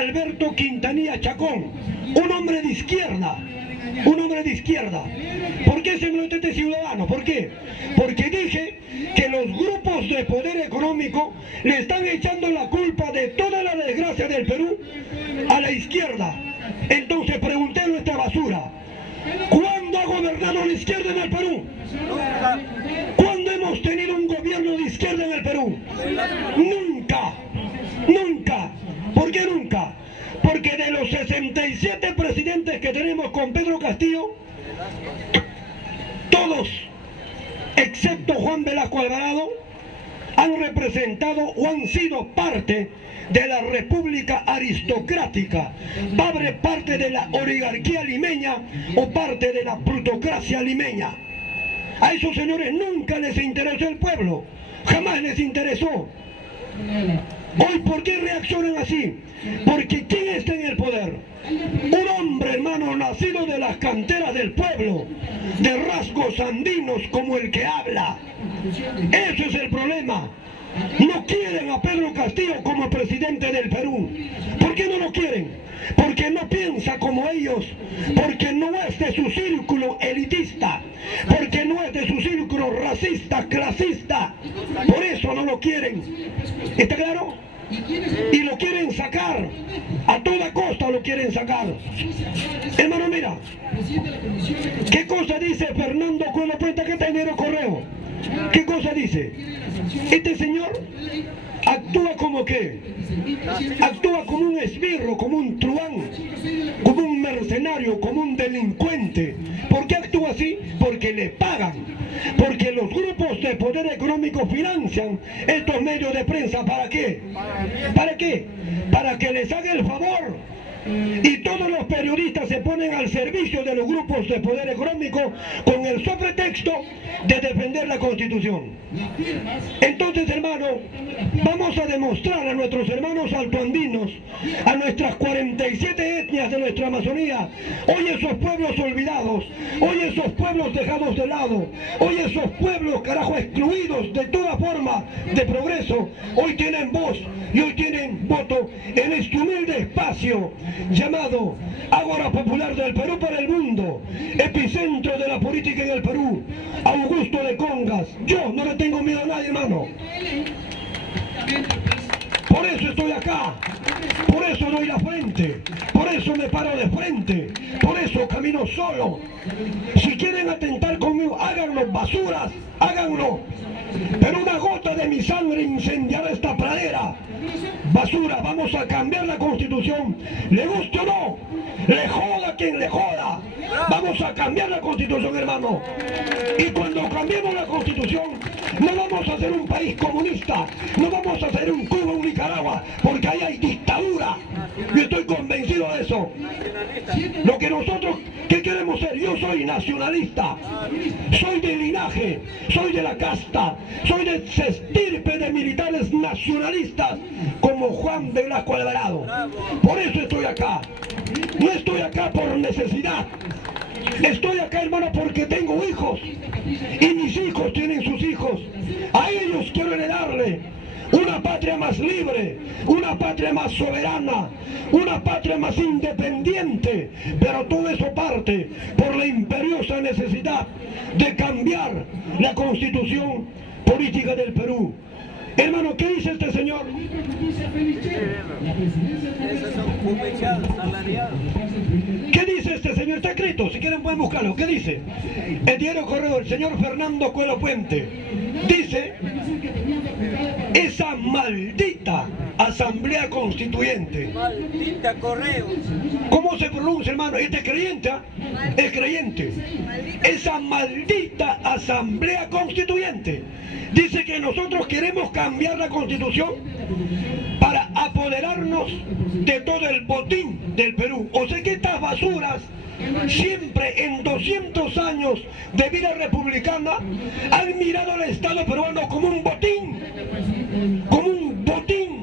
Alberto Quintanilla Chacón, un hombre de izquierda. Un hombre de izquierda. ¿Por qué se me lo ciudadano? ¿Por qué? Porque dije que los grupos de poder económico le están echando la culpa de toda la desgracia del Perú a la izquierda. Entonces pregunté a nuestra basura, ¿cuándo ha gobernado la izquierda en el Perú? ¿Cuándo hemos tenido un gobierno de izquierda en el Perú? Nunca, nunca. ¿Por qué nunca? Porque de los 67 presidentes que tenemos con Pedro Castillo, todos, excepto Juan Velasco Alvarado, han representado o han sido parte de la república aristocrática, parte de la oligarquía limeña o parte de la plutocracia limeña. A esos señores nunca les interesó el pueblo, jamás les interesó. Hoy, ¿por qué reaccionan así? Porque ¿quién está en el poder? Un hombre, hermano, nacido de las canteras del pueblo, de rasgos andinos como el que habla. Eso es el problema. No quieren a Pedro Castillo como presidente del Perú. ¿Por qué no lo quieren? Porque no piensa como ellos, porque no es de su círculo elitista, porque no es de su círculo racista, clasista. Por eso no lo quieren. ¿Está claro? Y lo quieren sacar, a toda costa lo quieren sacar. Hermano, mira, ¿qué cosa dice Fernando Cuello Puente que está en el correo? ¿Qué cosa dice? Este señor actúa como ¿qué? Actúa como un esbirro, como un truán, como un mercenario, como un delincuente. ¿Por qué actúa así? Porque le pagan. Porque los grupos de poder económico financian estos medios de prensa. ¿Para qué? ¿Para qué? Para que les haga el favor. Y todos los periodistas se ponen al servicio de los grupos de poder económico con el sobretexto de defender la Constitución. Entonces, hermano, vamos a demostrar a nuestros hermanos altoandinos, a nuestras 47 etnias de nuestra Amazonía, hoy esos pueblos olvidados, hoy esos pueblos dejados de lado, hoy esos pueblos, carajo, excluidos de toda forma de progreso, hoy tienen voz y hoy tienen voto en este humilde espacio llamado Ágora Popular del Perú para el mundo, epicentro de la política en el Perú, Augusto de Congas. Yo no le tengo miedo a nadie, hermano. Por eso estoy acá, por eso doy la frente, por eso me paro de frente, por eso camino solo. Si quieren atentar conmigo, háganlo, basuras, háganlo. Pero una gota de mi sangre incendiará esta pradera. Basura, vamos a cambiar la Constitución, le guste o no, le joda quien le joda. Vamos a cambiar la Constitución, hermano. Y cuando cambiemos la Constitución, no vamos a hacer un país comunista, no vamos a hacer un Cuba, un Nicaragua, porque ahí hay dictadura. Yo estoy convencido de eso. Lo que nosotros, ¿qué queremos ser? Yo soy nacionalista, soy de linaje, soy de la casta, soy de estirpe de militares nacionalistas como Juan Velasco Alvarado. Por eso estoy acá. No estoy acá por necesidad. Estoy acá, hermano, porque tengo hijos. Y mis hijos tienen sus hijos. A ellos quiero heredarle una patria más libre, una patria más soberana, una patria más independiente. Pero todo eso parte por la imperiosa necesidad de cambiar la Constitución política del Perú. Hermano, ¿qué dice este señor? ¿Qué dice este señor? Está escrito, si quieren pueden buscarlo. ¿Qué dice? El diario Correo, el señor Fernando Cuello Puente dice: esa maldita Asamblea Constituyente. Maldita Correo. ¿Cómo se pronuncia, hermano? Este es creyente, ¿eh? Es creyente. Esa maldita Asamblea Constituyente dice que nosotros queremos cambiar la Constitución para apoderarnos de todo el botín del Perú. O sea que estas basuras siempre en 200 años de vida republicana han mirado al Estado peruano como un botín, como un botín.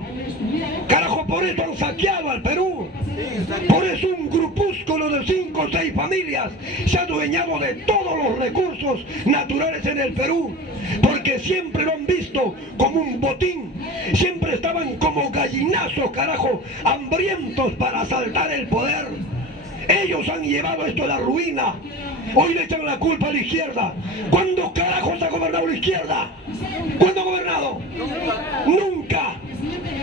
Carajo, por eso han saqueado al Perú. Por eso un grupúsculo de 5 o 6 familias se ha adueñado de todos los recursos naturales en el Perú, porque siempre lo han visto como un botín, siempre estaban como gallinazos, carajo, hambrientos para asaltar el poder. Ellos han llevado esto a la ruina. Hoy le echan la culpa a la izquierda. ¿Cuándo carajos ha gobernado la izquierda? ¿Cuándo ha gobernado? Nunca.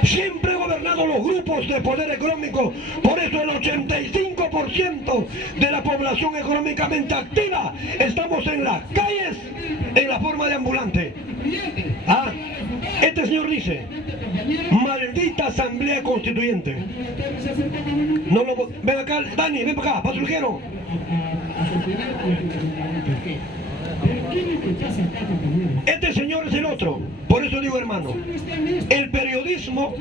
Siempre han gobernado los grupos de poder económico. Por eso el 85% de la población económicamente activa estamos en las calles en la forma de ambulante. Ah, este señor dice: maldita asamblea constituyente. No lo... Ven acá, Dani, ven para acá, basurujero. Este señor es el otro. Por eso digo, hermano, el periodismo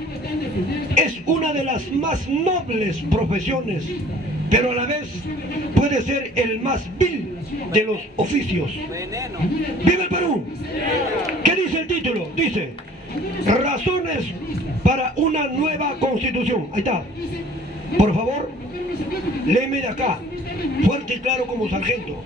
es una de las más nobles profesiones, pero a la vez puede ser el más vil de los oficios. ¡Viva el Perú! ¿Qué dice el título? Dice: razones para una nueva constitución. Ahí está. Por favor, léeme de acá, fuerte y claro como sargento.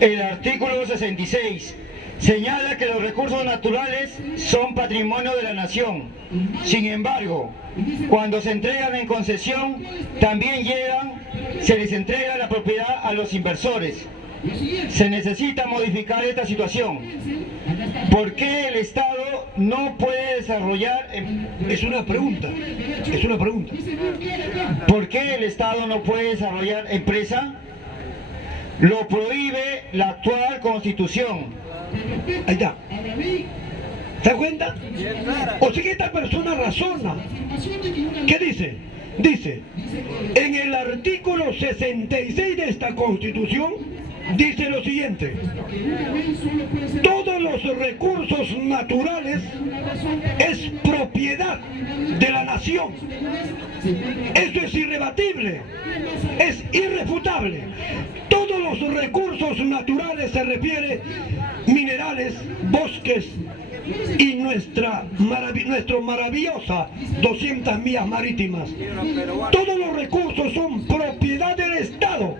El artículo 66 señala que los recursos naturales son patrimonio de la nación. Sin embargo, cuando se entregan en concesión, también se les entrega la propiedad a los inversores. Se necesita modificar esta situación. ¿Por qué el Estado no puede desarrollar? Es una pregunta. ¿Por qué el Estado no puede desarrollar empresa? Lo prohíbe la actual Constitución. Ahí está. ¿Se da cuenta? O sea que esta persona razona. ¿Qué dice? Dice, en el artículo 66 de esta Constitución, dice lo siguiente: todos los recursos naturales es propiedad de la nación. Eso es irrebatible, es irrefutable. Todos los recursos naturales se refiere minerales, bosques y nuestra maravillosa 200 millas marítimas. Todos los recursos son propiedad del Estado,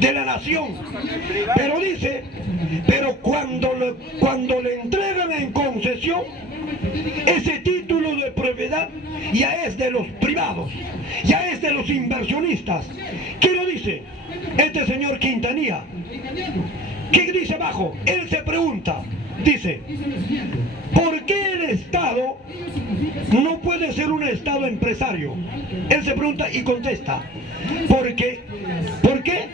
de la nación. Pero dice, pero cuando le entregan en concesión, ese título de propiedad ya es de los privados, ya es de los inversionistas. ¿Quién lo dice? Este señor Quintanilla. ¿Qué dice abajo? Él se pregunta, dice: ¿por qué el Estado no puede ser un Estado empresario? Él se pregunta y contesta: ¿por qué? ¿Por qué?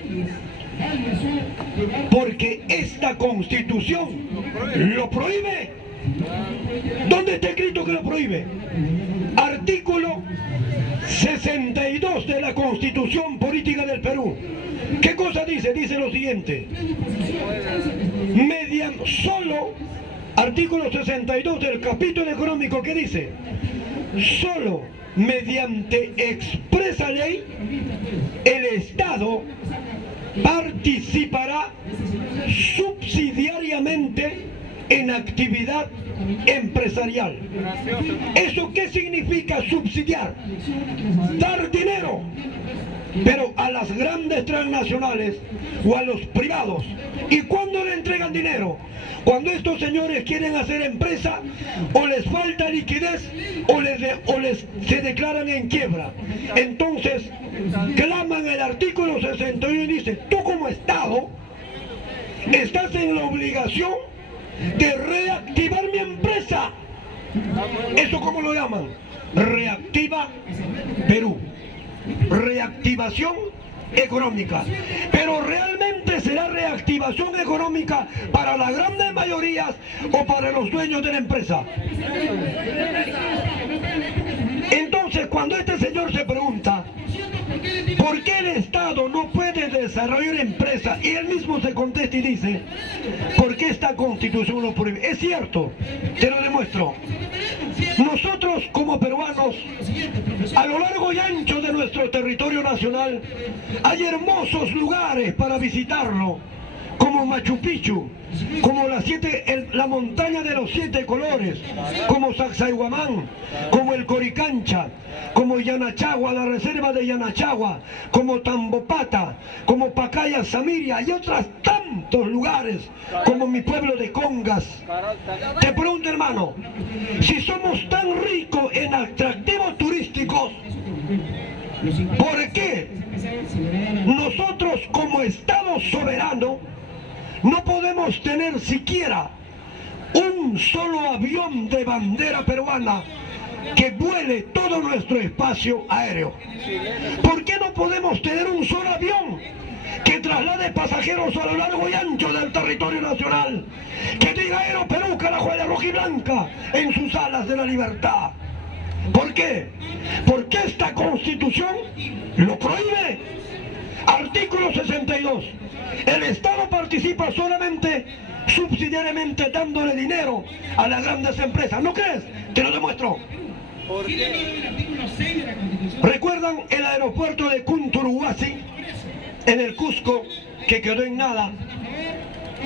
Porque esta Constitución lo prohíbe. ¿Dónde está escrito que lo prohíbe? Artículo 62 de la Constitución Política del Perú. ¿Qué cosa dice? Dice lo siguiente: solo, artículo 62 del capítulo económico, ¿qué dice? Solo mediante expresa ley el Estado participará subsidiariamente en actividad empresarial. ¿Eso qué significa subsidiar? Dar dinero, pero a las grandes transnacionales o a los privados. ¿Y cuándo le entregan dinero? Cuando estos señores quieren hacer empresa, o les falta liquidez, se declaran en quiebra. Entonces claman el artículo 61 y dice: tú como Estado estás en la obligación de reactivar mi empresa. ¿Eso cómo lo llaman? Reactiva Perú. Reactivación económica. Pero realmente será reactivación económica para las grandes mayorías o para los dueños de la empresa. Entonces, cuando este señor se pregunta ¿por qué el Estado no puede desarrollar empresa? Y él mismo se contesta y dice: ¿por qué esta Constitución lo prohíbe? Es cierto, te lo demuestro. Nosotros como peruanos, a lo largo y ancho de nuestro territorio nacional, hay hermosos lugares para visitarlo, como Machu Picchu, como la montaña de los 7 colores, como Sacsayhuamán, como el Coricancha, como Yanachagua, la reserva de Yanachagua, como Tambopata, como Pacaya Samiria y otros tantos lugares, como mi pueblo de Congas. Te pregunto, hermano, si somos tan ricos en atractivos turísticos, ¿por qué nosotros como Estado soberano no podemos tener siquiera un solo avión de bandera peruana que vuele todo nuestro espacio aéreo? ¿Por qué no podemos tener un solo avión que traslade pasajeros a lo largo y ancho del territorio nacional? Que diga Aeroperú, Carajuela roja y blanca en sus alas de la libertad. ¿Por qué? Porque esta Constitución lo prohíbe. Artículo 62. El Estado participa solamente subsidiariamente dándole dinero a las grandes empresas. ¿No crees? Te lo demuestro. ¿Recuerdan el aeropuerto de Cunturuhuasi en el Cusco, que quedó en nada?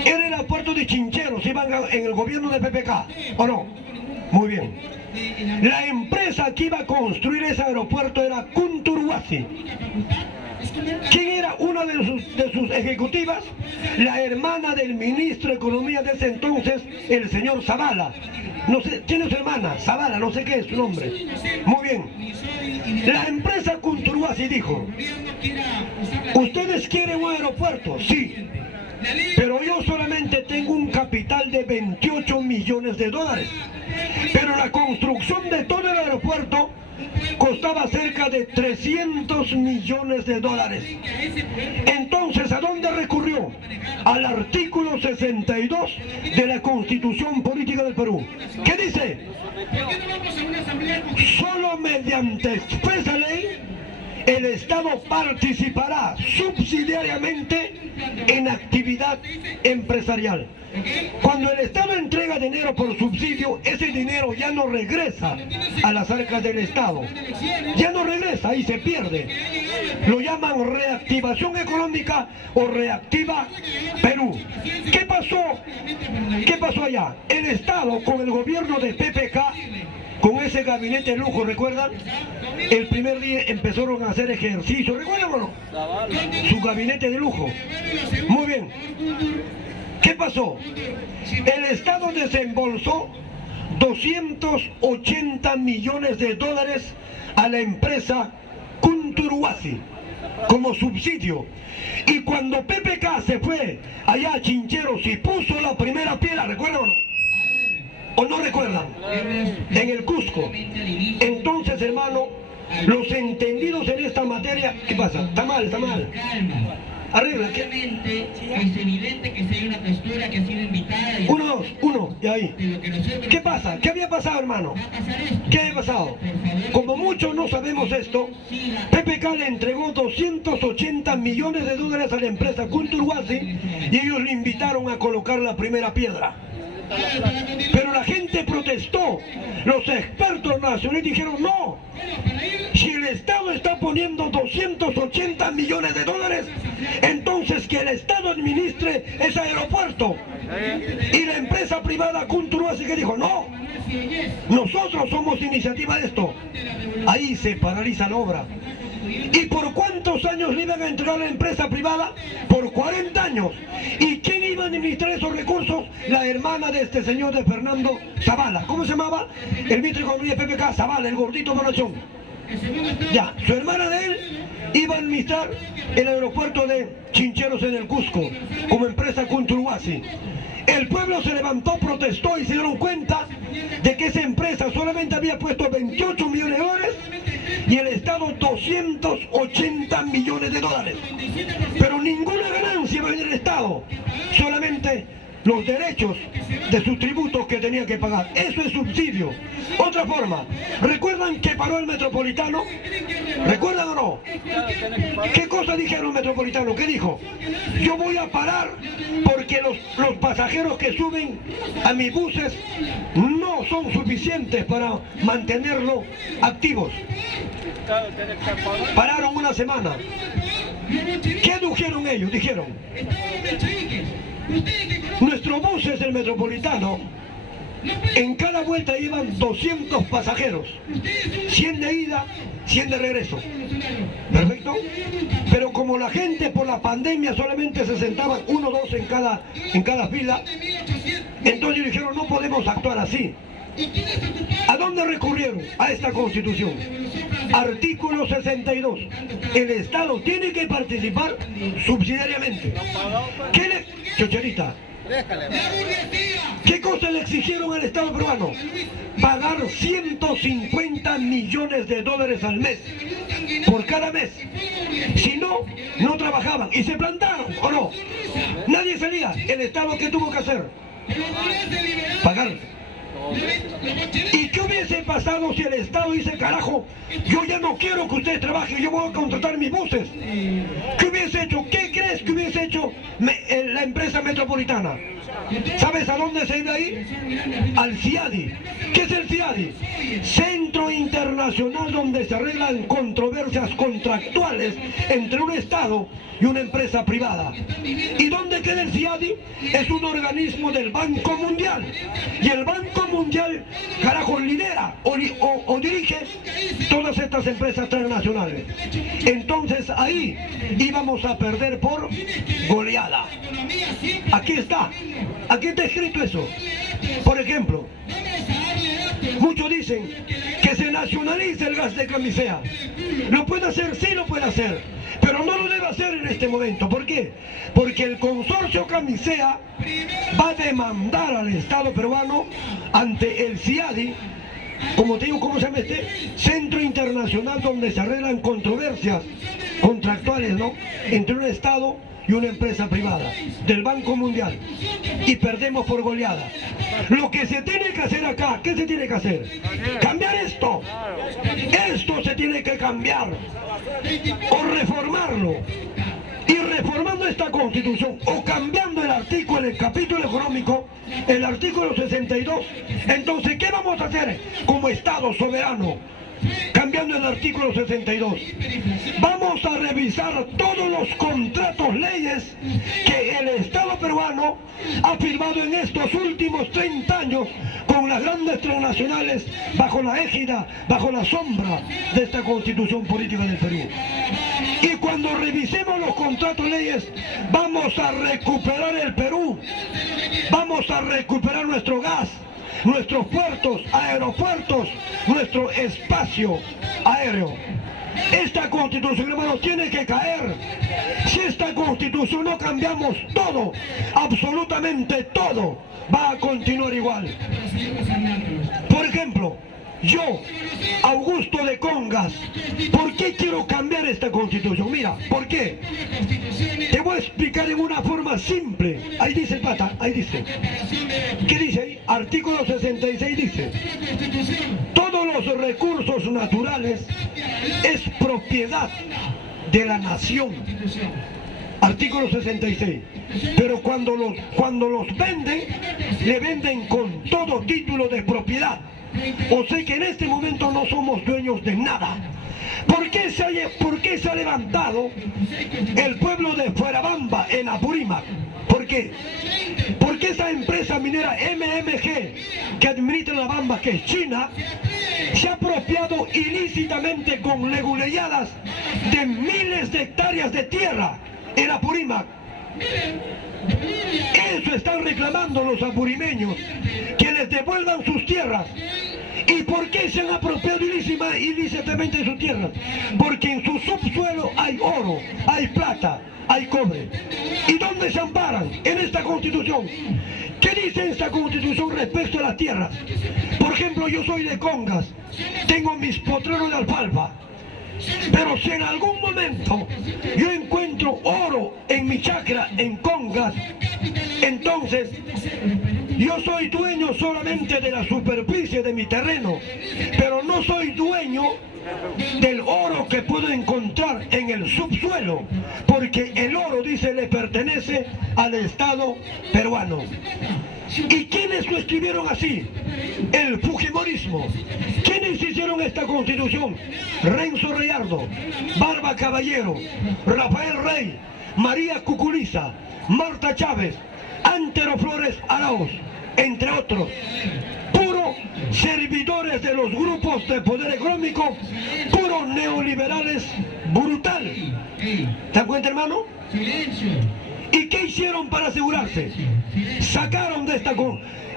Era el aeropuerto de Chincheros, iban en el gobierno de PPK, ¿o no? Muy bien. La empresa que iba a construir ese aeropuerto era Cunturuhuasi. ¿Quién era una de sus ejecutivas? La hermana del ministro de Economía de ese entonces, el señor Zavala. No sé, ¿quién es su hermana? Zavala, no sé qué es su nombre. Muy bien. La empresa Cunturuhuasi dijo: ¿ustedes quieren un aeropuerto? Sí. Pero yo solamente tengo un capital de 28 millones de dólares. Pero la construcción de todo el aeropuerto costaba cerca de 300 millones de dólares. Entonces, ¿a dónde recurrió? Al artículo 62 de la Constitución Política del Perú. ¿Qué dice? Solo mediante expresa ley el Estado participará subsidiariamente en actividad empresarial. Cuando el Estado entrega dinero por subsidio, ese dinero ya no regresa a las arcas del Estado. Ya no regresa y se pierde. Lo llaman reactivación económica o reactiva Perú. ¿Qué pasó? ¿Qué pasó allá? El Estado con el gobierno de PPK, con ese gabinete de lujo, ¿recuerdan? El primer día empezaron a hacer ejercicio, ¿recuerdan o no? Su gabinete de lujo. Muy bien. ¿Qué pasó? El Estado desembolsó 280 millones de dólares a la empresa Cunturuhuasi como subsidio. Y cuando PPK se fue allá a Chincheros y puso la primera piedra, ¿recuerdan o no? ¿O no recuerdan? En el Cusco. Entonces, hermano, los entendidos en esta materia, ¿qué pasa? Está mal, está mal. Arregla. Obviamente es evidente que si hay una postura que ha sido invitada y Uno, y ahí. ¿Qué pasa? ¿Qué había pasado, hermano? ¿Qué había pasado? Como muchos no sabemos esto, PPK le entregó 280 millones de dólares a la empresa Cunturuhuasi y ellos le invitaron a colocar la primera piedra. Pero la gente protestó. Los expertos nacionales dijeron: no, si el Estado está poniendo 280 millones de dólares, entonces que el Estado administre ese aeropuerto. Y la empresa privada Cunturuhuasi que dijo: no, nosotros somos iniciativa de esto. Ahí se paraliza la obra. ¿Y por cuántos años le iban a entregar a la empresa privada? Por 40 años. ¿Y quién iba a administrar esos recursos? La hermana de este señor, de Fernando Zavala. ¿Cómo se llamaba? El ministro de Economía de PPK, Zavala, el gordito bonachón. Ya, su hermana de él iba a administrar el aeropuerto de Chincheros en el Cusco, como empresa Cunturuhuasi. El pueblo se levantó, protestó y se dieron cuenta de que esa empresa solamente había puesto 28 millones de dólares y el Estado 280 millones de dólares. Pero ninguna ganancia va a venir del Estado, solamente los derechos de sus tributos que tenían que pagar. Eso es subsidio. Otra forma, ¿recuerdan que paró el Metropolitano? ¿Recuerdan o no? ¿Qué cosa dijeron el Metropolitano? ¿Qué dijo? Yo voy a parar porque los pasajeros que suben a mis buses no son suficientes para mantenerlos activos. Pararon una semana. ¿Qué dijeron ellos? Dijeron, nuestro bus es el Metropolitano, en cada vuelta iban 200 pasajeros, 100 de ida, 100 de regreso. Perfecto. Pero como la gente por la pandemia solamente se sentaban 1 o 2 en cada fila, entonces dijeron, no podemos actuar así. ¿A dónde recurrieron? A esta Constitución. Artículo 62. El Estado tiene que participar subsidiariamente. ¿Qué le... Chocherita, ¿qué cosa le exigieron al Estado peruano? Pagar 150 millones de dólares al mes, por cada mes. Si no, no trabajaban y se plantaron, ¿o no? Nadie salía. ¿El Estado qué tuvo que hacer? Pagar. ¿Y qué hubiese pasado si el Estado dice, carajo, yo ya no quiero que ustedes trabajen, yo voy a contratar mis buses? ¿Qué hubiese hecho? ¿Qué crees que hubiese hecho la empresa metropolitana? ¿Sabes a dónde se iba ahí? Al CIADI. ¿Qué es el CIADI? Centro Internacional donde se arreglan controversias contractuales entre un Estado y una empresa privada. ¿Y dónde queda el CIADI? Es un organismo del Banco Mundial. Y el Banco Mundial, carajo, lidera o dirige todas estas empresas transnacionales. Entonces ahí íbamos a perder por goleada. Aquí está escrito eso. Por ejemplo, muchos dicen que se nacionalice el gas de Camisea. ¿Lo puede hacer? Sí, lo puede hacer, pero no lo debe hacer en este momento. ¿Por qué? Porque el consorcio Camisea va a demandar al Estado peruano ante el CIADI, como te digo, ¿cómo se llama este? Centro Internacional donde se arreglan controversias contractuales, ¿no?, entre un Estado y una empresa privada del Banco Mundial, y perdemos por goleada. Lo que se tiene que hacer acá, ¿qué se tiene que hacer? Cambiar esto. Esto se tiene que cambiar o reformarlo. Y reformando esta Constitución o cambiando el artículo, el capítulo económico, el artículo 62, entonces ¿qué vamos a hacer como Estado soberano? Cambiando el artículo 62, vamos a revisar todos los contratos, leyes que el Estado peruano ha firmado en estos últimos 30 años con las grandes transnacionales bajo la égida, bajo la sombra de esta Constitución política del Perú. Y cuando revisemos los contratos, leyes, vamos a recuperar el Perú, vamos a recuperar nuestro gas, nuestros puertos, aeropuertos, nuestro espacio aéreo. Esta Constitución, hermano, tiene que caer. Si esta Constitución no cambiamos, todo, absolutamente todo, va a continuar igual. Por ejemplo, yo, Augusto de Congas, ¿por qué quiero cambiar esta Constitución? Mira, ¿por qué? Te voy a explicar en una forma simple. Ahí dice el pata, ahí dice. ¿Qué dice ahí? Artículo 66 dice: todos los recursos naturales es propiedad de la nación. Artículo 66. Pero cuando los venden, le venden con todo título de propiedad. O sea que en este momento no somos dueños de nada. ¿Por qué se ha levantado el pueblo de Fuerabamba en Apurímac? ¿Por qué? Porque esa empresa minera MMG que administra la Bamba, que es China, se ha apropiado ilícitamente con leguleyadas de miles de hectáreas de tierra en Apurímac. Eso están reclamando los apurimeños, que les devuelvan sus tierras. ¿Y por qué se han apropiado ilícitamente de sus tierras? Porque en su subsuelo hay oro, hay plata, hay cobre. ¿Y dónde se amparan? En esta Constitución. ¿Qué dice esta Constitución respecto a las tierras? Por ejemplo, yo soy de Congas, tengo mis potreros de alfalfa. Pero si en algún momento yo encuentro oro en mi chacra en Congas, entonces yo soy dueño solamente de la superficie de mi terreno, pero no soy dueño del oro que puedo encontrar en el subsuelo, porque el oro, dice, le pertenece al Estado peruano. ¿Y quiénes lo escribieron así? El fujimorismo. ¿Quiénes hicieron esta Constitución? Renzo Reyardo, Barba Caballero, Rafael Rey, María Cuculiza, Marta Chávez, Antero Flores Arauz, entre otros, puros servidores de los grupos de poder económico, puros neoliberales brutal. ¿Te das cuenta, hermano? ¿Y qué hicieron para asegurarse? Sacaron de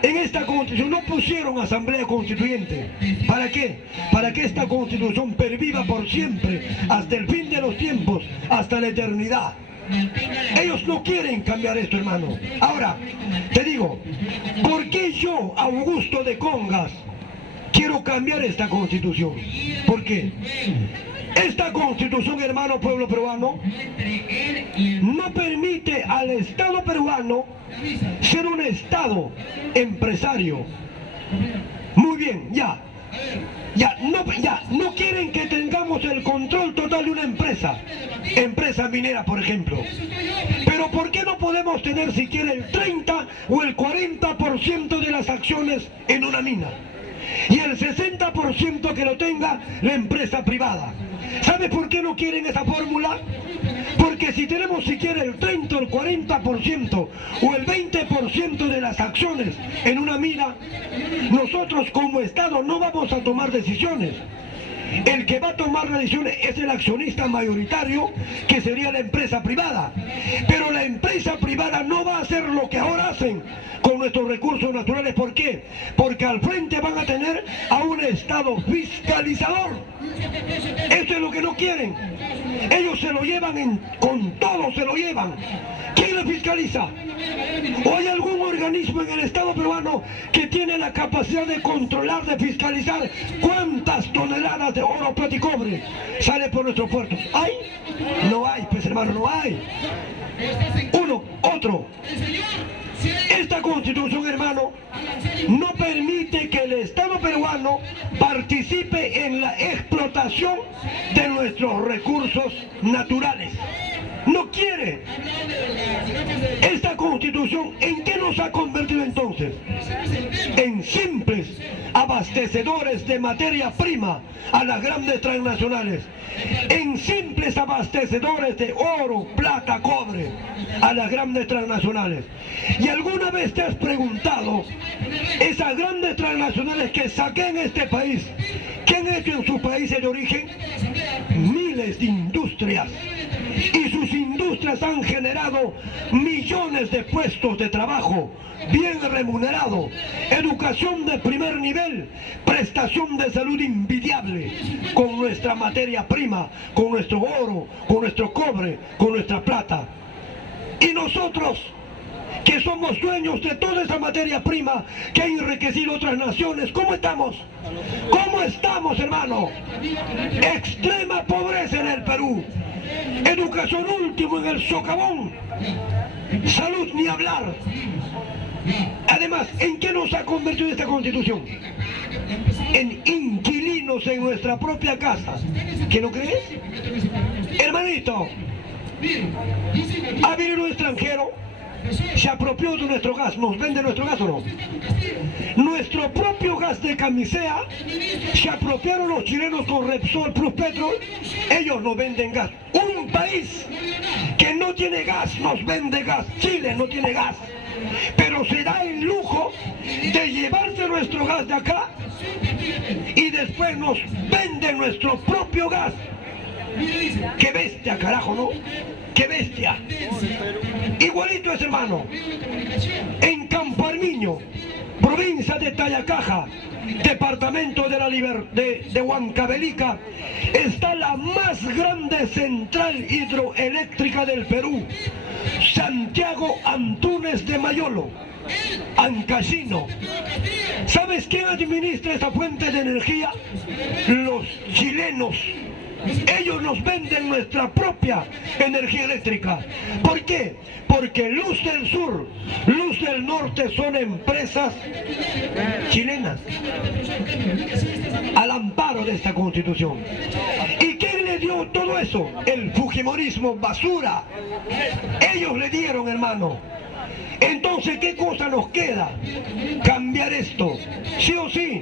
en esta constitución, no pusieron asamblea constituyente. ¿Para qué? Para que esta constitución perviva por siempre, hasta el fin de los tiempos, hasta la eternidad. Ellos no quieren cambiar esto, hermano. Ahora, te digo, ¿por qué yo, Augusto de Congas, quiero cambiar esta constitución? ¿Por qué? Esta constitución, hermano pueblo peruano, no permite al Estado peruano ser un Estado empresario. Muy bien, ya no quieren que tengamos el control total de una empresa minera, por ejemplo. Pero ¿por qué no podemos tener siquiera el 30 o el 40% de las acciones en una mina? Y el 60% que lo tenga la empresa privada. ¿Sabe por qué no quieren esa fórmula? Porque si tenemos siquiera el 30 o el 40% o el 20% de las acciones en una mina, nosotros como Estado no vamos a tomar decisiones. El que va a tomar las decisiones es el accionista mayoritario, que sería la empresa privada. Pero la empresa privada no va a hacer lo que ahora hacen con nuestros recursos naturales. ¿Por qué? Porque al frente van a tener a un Estado fiscalizador. Eso es lo que no quieren. Ellos se lo llevan con todo, se lo llevan. ¿Quién le fiscaliza? ¿O hay algún organismo en el Estado peruano que tiene la capacidad de controlar, de fiscalizar cuántas toneladas de oro, plata y cobre sale por nuestros puertos? ¿Hay? No hay, pues hermano, no hay. Otro. Esta constitución, hermano, no permite que el Estado peruano participe en la explotación de nuestros recursos naturales. No quiere. Esta constitución, ¿en qué nos ha convertido entonces? En simples abastecedores de materia prima a las grandes transnacionales. En simples abastecedores de oro, plata, cobre a las grandes transnacionales. ¿Y alguna vez te has preguntado, esas grandes transnacionales que saquean este país, qué han hecho en sus países de origen? Miles de industrias. Y sus industrias han generado millones de puestos de trabajo bien remunerados, educación de primer nivel, prestación de salud envidiable, con nuestra materia prima, con nuestro oro, con nuestro cobre, con nuestra plata. Y nosotros, que somos dueños de toda esa materia prima que ha enriquecido otras naciones, ¿cómo estamos? ¿Cómo estamos, hermano? Extrema pobreza en el Perú. Educación último en el socavón. Salud ni hablar. Además, ¿en qué nos ha convertido esta constitución? En inquilinos en nuestra propia casa. ¿Qué no crees? Hermanito, ha venido un extranjero, se apropió de nuestro gas, ¿nos vende nuestro gas o no? Nuestro propio gas de camisea se apropiaron los chilenos con Repsol, Pluspetrol. Ellos nos venden gas. Un país que no tiene gas nos vende gas. Chile no tiene gas, pero se da el lujo de llevarse nuestro gas de acá y después nos vende nuestro propio gas. ¡Qué bestia, carajo!, ¿no? ¡Qué bestia! Igualito es, hermano. En Campo Armiño, provincia de Tayacaja, departamento de Huancavelica, está la más grande central hidroeléctrica del Perú, Santiago Antunes de Mayolo, Ancashino. ¿Sabes quién administra esta fuente de energía? Los chilenos. Ellos nos venden nuestra propia energía eléctrica. ¿Por qué? Porque Luz del Sur, Luz del Norte son empresas chilenas al amparo de esta constitución. ¿Y quién le dio todo eso? El fujimorismo basura. Ellos le dieron, hermano. Entonces, ¿qué cosa nos queda? Cambiar esto, sí o sí.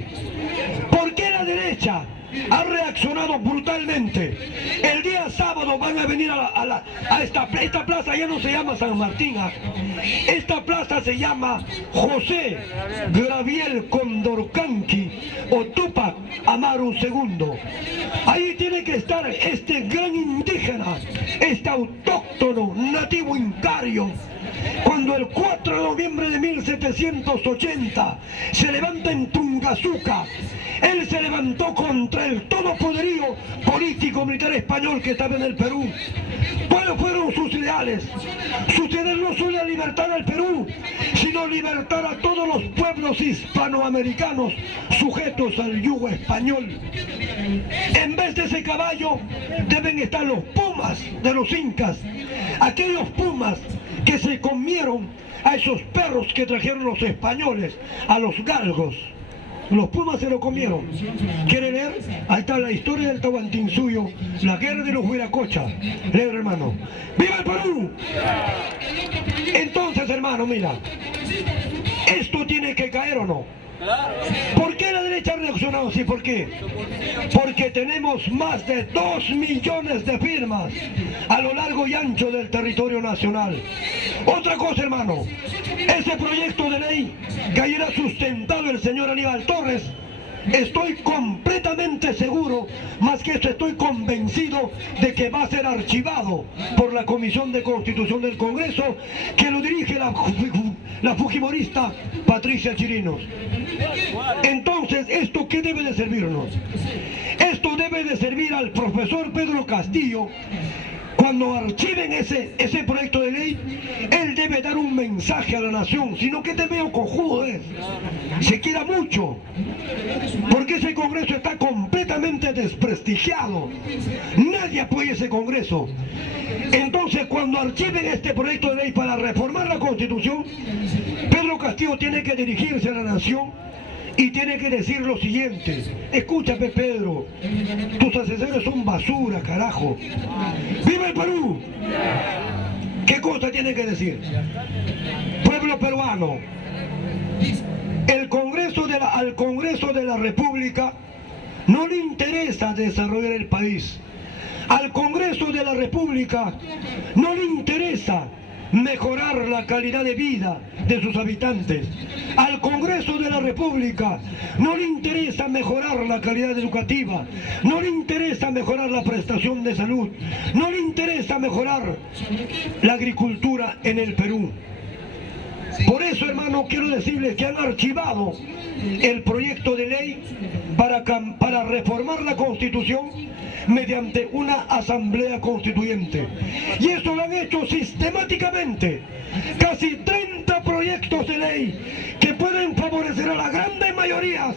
¿Por qué la derecha ha reaccionado brutalmente. El día sábado van a venir a esta plaza, ya no se llama San Martín, esta plaza se llama José Gabriel Condorcanqui o Túpac Amaru II. Ahí tiene que estar este gran indígena, este autóctono nativo incario. Cuando el 4 de noviembre de 1780 se levanta en Tungazuca, él se levantó contra el todopoderío político militar español que estaba en el Perú. ¿Cuáles fueron sus ideales? Sus ideales no son la libertad del Perú, sino libertar a todos los pueblos hispanoamericanos sujetos al yugo español. En vez de ese caballo deben estar los pumas de los incas, aquellos pumas que se comieron a esos perros que trajeron los españoles, a los galgos. Los pumas se lo comieron. ¿Quiere leer? Ahí está la historia del Tahuantinsuyo, la guerra de los Huiracocha. Lee, hermano. ¡Viva el Perú! Entonces, hermano, mira, ¿esto tiene que caer o no? ¿Por qué la derecha ha reaccionado así? ¿Por qué? Porque tenemos más de 2 millones de firmas a lo largo y ancho del territorio nacional. Otra cosa, hermano, ese proyecto de ley que ayer ha sustentado el señor Aníbal Torres, estoy completamente seguro, más que eso estoy convencido de que va a ser archivado por la Comisión de Constitución del Congreso, que lo dirige la fujimorista Patricia Chirinos. Entonces, ¿esto qué debe de servirnos? Esto debe de servir al profesor Pedro Castillo. Cuando archiven ese proyecto de ley, él debe dar un mensaje a la nación, sino que te veo cojudo se quiera mucho, porque ese Congreso está completamente desprestigiado, nadie apoya ese Congreso. Entonces, cuando archiven este proyecto de ley para reformar la Constitución, Pedro Castillo tiene que dirigirse a la nación y tiene que decir lo siguiente: escúchame, Pedro, tus asesores son basura, carajo. ¡Viva el Perú! ¿Qué cosa tiene que decir? Pueblo peruano, al Congreso de la República no le interesa desarrollar el país. Al Congreso de la República no le interesa mejorar la calidad de vida de sus habitantes. Al Congreso de la República no le interesa mejorar la calidad educativa, no le interesa mejorar la prestación de salud, no le interesa mejorar la agricultura en el Perú. Por eso, hermano, quiero decirles que han archivado el proyecto de ley para reformar la Constitución mediante una asamblea constituyente. Y eso lo han hecho sistemáticamente. Casi 30 proyectos de ley que pueden favorecer a las grandes mayorías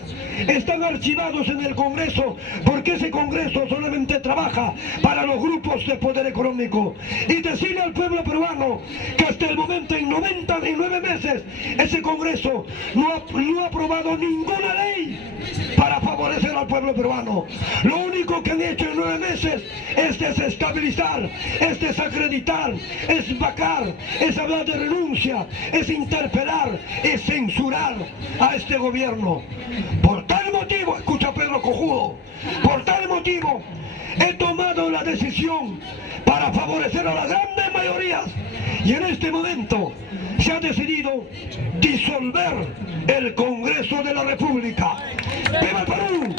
están archivados en el Congreso, porque ese Congreso solamente trabaja para los grupos de poder económico. Y decirle al pueblo peruano que hasta el momento, en 99 meses, ese Congreso no ha aprobado ninguna ley para favorecer al pueblo peruano. Lo único que han hecho en 9 meses es desestabilizar, es desacreditar, es vacar, es hablar de renuncia, es interpelar, es censurar a este gobierno. Por tal motivo, escucha, Pedro cojudo, por tal motivo he tomado la decisión para favorecer a las grandes mayorías, y en este momento se ha decidido disolver el Congreso de la República. ¡Viva el Perú!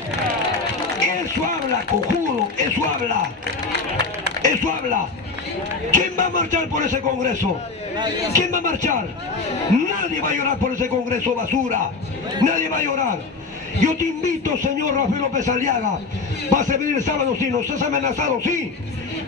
Eso habla, cojudo, eso habla. Eso habla. ¿Quién va a marchar por ese Congreso? ¿Quién va a marchar? Nadie va a llorar por ese Congreso, basura. Nadie va a llorar. Yo te invito, señor Rafael López Aliaga, vas a venir el sábado, sí, nos has amenazado, sí,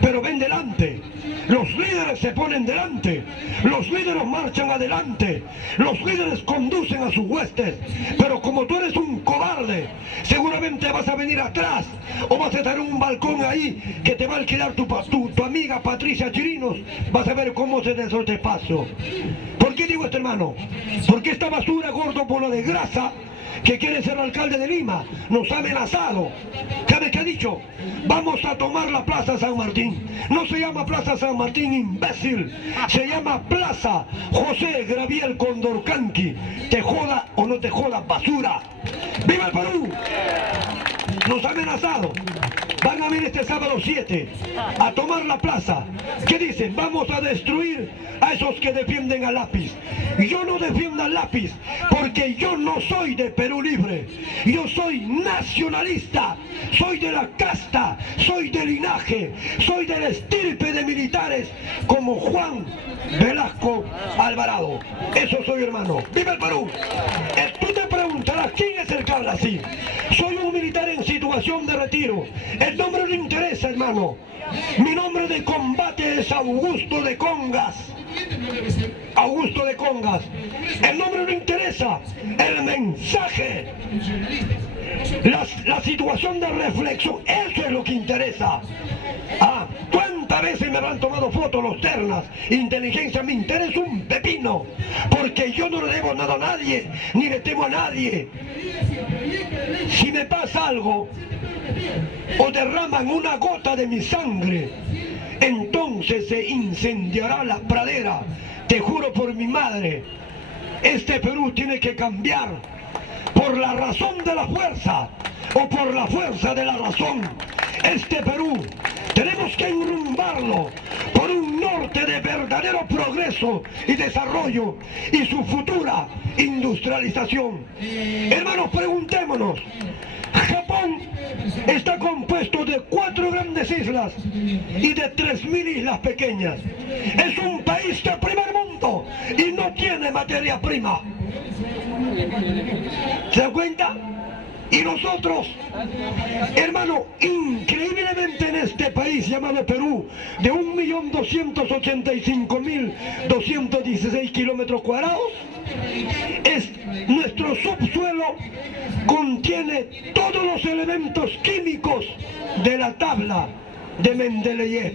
pero ven delante. Los líderes se ponen delante, los líderes marchan adelante, los líderes conducen a sus huestes, pero como tú eres un cobarde, seguramente vas a venir atrás, o vas a estar en un balcón ahí que te va a alquilar tu amiga Patricia Chirinos. Vas a ver cómo se desota el paso. ¿Por qué digo esto, hermano? Porque esta basura, gordo por la de grasa, que quiere ser alcalde de Lima, nos ha amenazado. ¿Sabes qué ha dicho? Vamos a tomar la Plaza San Martín. No se llama Plaza San Martín, imbécil. Se llama Plaza José Gabriel Condorcanqui. Te joda o no te joda, basura. ¡Viva el Perú! nos ha amenazado. Van a venir este sábado 7 a tomar la plaza. ¿Qué dicen? Vamos a destruir a esos que defienden al lápiz. Yo no defiendo al lápiz porque yo no soy de Perú Libre. Yo soy nacionalista, soy de la casta, soy de linaje, soy del estirpe de militares como Juan Velasco Alvarado. Eso soy, hermano. ¡Viva el Perú! Tú te preguntarás, ¿quién es el que habla así? Soy un militar en situación de retiro. El nombre no interesa, hermano. Mi nombre de combate es Augusto de Congas. Augusto de Congas. El nombre no interesa. El mensaje. La situación de reflexión. Eso es lo que interesa. ¿Cuántas veces me habrán tomado fotos los ternas? Inteligencia, me interesa un pepino. Porque yo no le debo nada a nadie. Ni le temo a nadie. Si me pasa algo o derraman una gota de mi sangre, entonces se incendiará la pradera. Te juro por mi madre, este Perú tiene que cambiar por la razón de la fuerza o por la fuerza de la razón. Este Perú tenemos que enrumbarlo por un norte de verdadero progreso y desarrollo y su futura industrialización. Hermanos, preguntémonos. Japón está compuesto de 4 grandes islas y de 3.000 islas pequeñas. Es un país de primer mundo y no tiene materia prima. ¿Se dan cuenta? Y nosotros, hermano, increíblemente en este país llamado Perú, de 1.285.216 kilómetros cuadrados, nuestro subsuelo contiene todos los elementos químicos de la tabla de Mendeleev.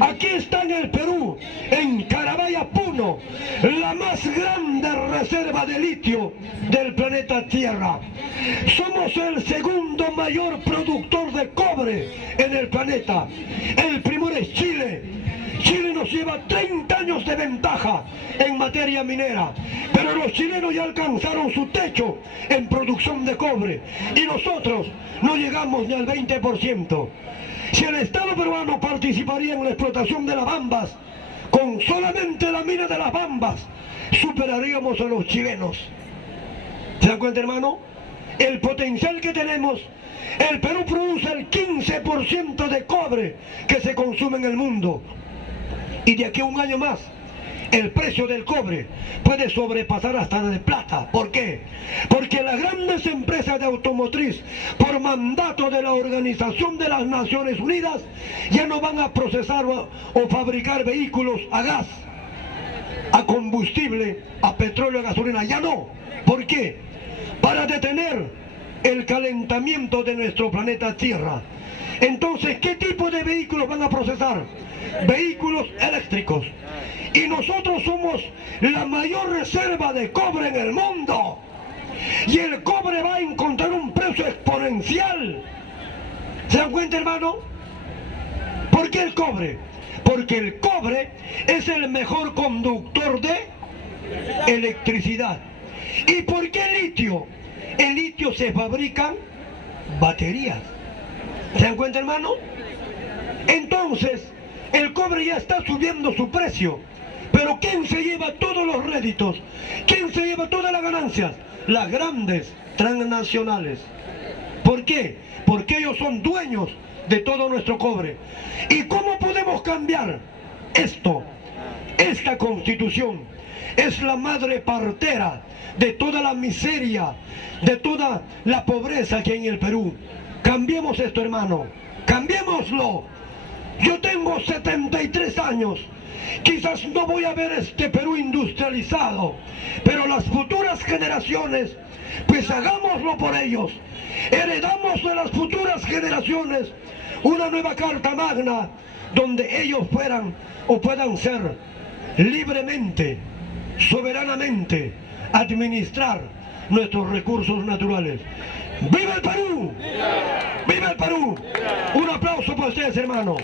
Aquí está en el Perú, en Carabaya, Puno, la más grande reserva de litio del planeta Tierra. Somos el segundo mayor productor de cobre en el planeta. El primero es Chile. Chile nos lleva 30 años de ventaja en materia minera, pero los chilenos ya alcanzaron su techo en producción de cobre y nosotros no llegamos ni al 20%. Si el Estado peruano participaría en la explotación de las bambas, con solamente la mina de las bambas, superaríamos a los chilenos. ¿Se dan cuenta, hermano? El potencial que tenemos. El Perú produce el 15% de cobre que se consume en el mundo. Y de aquí a un año más, el precio del cobre puede sobrepasar hasta de plata. ¿Por qué? Porque las grandes empresas de automotriz, por mandato de la Organización de las Naciones Unidas, ya no van a procesar o fabricar vehículos a gas, a combustible, a petróleo, a gasolina. Ya no. ¿Por qué? Para detener el calentamiento de nuestro planeta Tierra. Entonces, ¿qué tipo de vehículos van a procesar? Vehículos eléctricos. Y nosotros somos la mayor reserva de cobre en el mundo. Y el cobre va a encontrar un precio exponencial. ¿Se dan cuenta, hermano? ¿Por qué el cobre? Porque el cobre es el mejor conductor de electricidad. ¿Y por qué el litio? El litio se fabrican baterías. ¿Se dan cuenta, hermano? Entonces, el cobre ya está subiendo su precio. Pero ¿quién se lleva todos los réditos? ¿Quién se lleva todas las ganancias? Las grandes transnacionales. ¿Por qué? Porque ellos son dueños de todo nuestro cobre. ¿Y cómo podemos cambiar esto? Esta Constitución es la madre partera de toda la miseria, de toda la pobreza que hay en el Perú. Cambiemos esto, hermano. Cambiémoslo. Yo tengo 73 años. Quizás no voy a ver este Perú industrializado, pero las futuras generaciones, pues hagámoslo por ellos. Heredamos de las futuras generaciones una nueva Carta Magna donde ellos puedan ser libremente, soberanamente administrar nuestros recursos naturales. ¡Viva el Perú! ¡Viva el Perú! Un aplauso para ustedes, hermanos.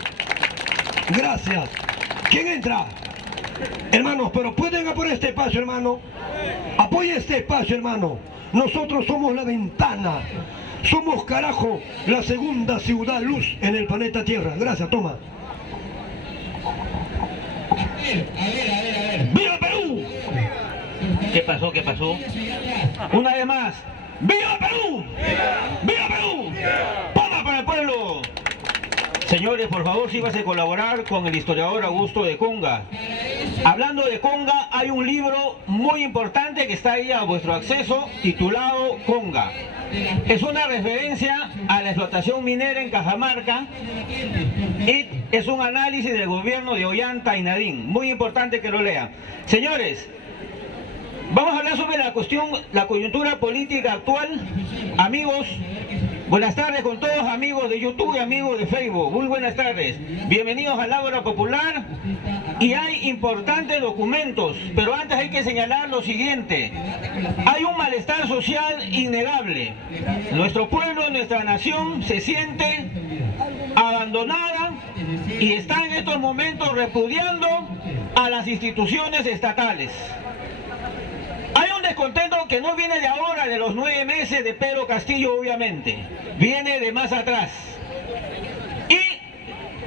Gracias. ¿Quién entra? Hermanos, pero pueden apoyar este espacio, hermano. Apoya este espacio, hermano. Nosotros somos la ventana. Somos, carajo, la segunda ciudad luz en el planeta Tierra. Gracias, toma. A ver. ¡Viva Perú! ¿Qué pasó? ¿Qué pasó? Una vez más. ¡Viva Perú! ¡Viva Perú! ¡Palmas para el pueblo! Señores, por favor, síganse a colaborar con el historiador Augusto de Conga. Hablando de Conga, hay un libro muy importante que está ahí a vuestro acceso, titulado Conga. Es una referencia a la explotación minera en Cajamarca y es un análisis del gobierno de Ollanta y Nadine. Muy importante que lo lean. Señores, vamos a hablar sobre la coyuntura política actual. Amigos, buenas tardes con todos, amigos de YouTube y amigos de Facebook. Muy buenas tardes. Bienvenidos al Ágora Popular. Y hay importantes documentos, pero antes hay que señalar lo siguiente. Hay un malestar social innegable. Nuestro pueblo, nuestra nación se siente abandonada y está en estos momentos repudiando a las instituciones estatales. Hay un descontento que no viene de ahora, de los 9 meses de Pedro Castillo, obviamente. Viene de más atrás. Y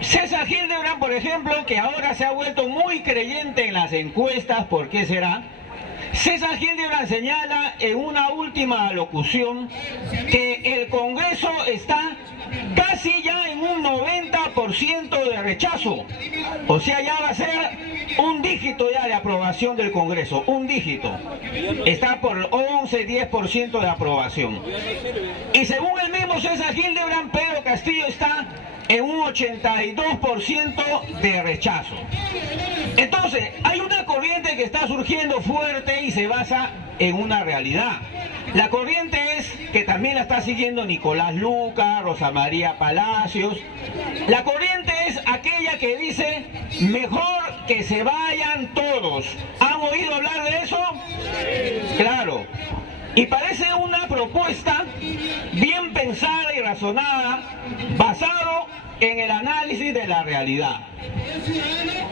César Hildebrand, por ejemplo, que ahora se ha vuelto muy creyente en las encuestas, ¿por qué será? César Hildebrand señala en una última alocución que el Congreso está casi ya en un 90% de rechazo. O sea, ya va a ser un dígito ya de aprobación del Congreso, un dígito. Está por 11-10% de aprobación. Y según el mismo César Hildebrand, Pedro Castillo está en un 82% de rechazo. Entonces, hay una corriente que está surgiendo fuerte y se basa en una realidad. La corriente es, que también la está siguiendo Nicolás Luca, Rosa María Palacios. La corriente es aquella que dice, mejor que se vayan todos. ¿Han oído hablar de eso? Claro. Y parece una propuesta bien pensada y razonada, basado en el análisis de la realidad.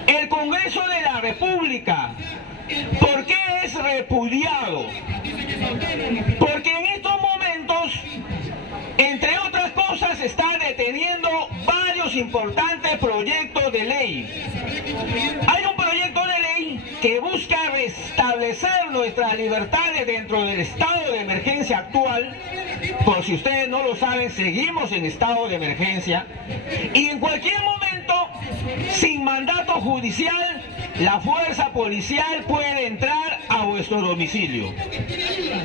El Congreso de la República, ¿por qué es repudiado? Porque en estos momentos, entre otras cosas, está deteniendo varios importantes proyectos de ley. Hay un proyecto de ley que busca restablecer nuestras libertades dentro del estado de emergencia actual. Por si ustedes no lo saben, seguimos en estado de emergencia. Y en cualquier momento, sin mandato judicial, la fuerza policial puede entrar a vuestro domicilio.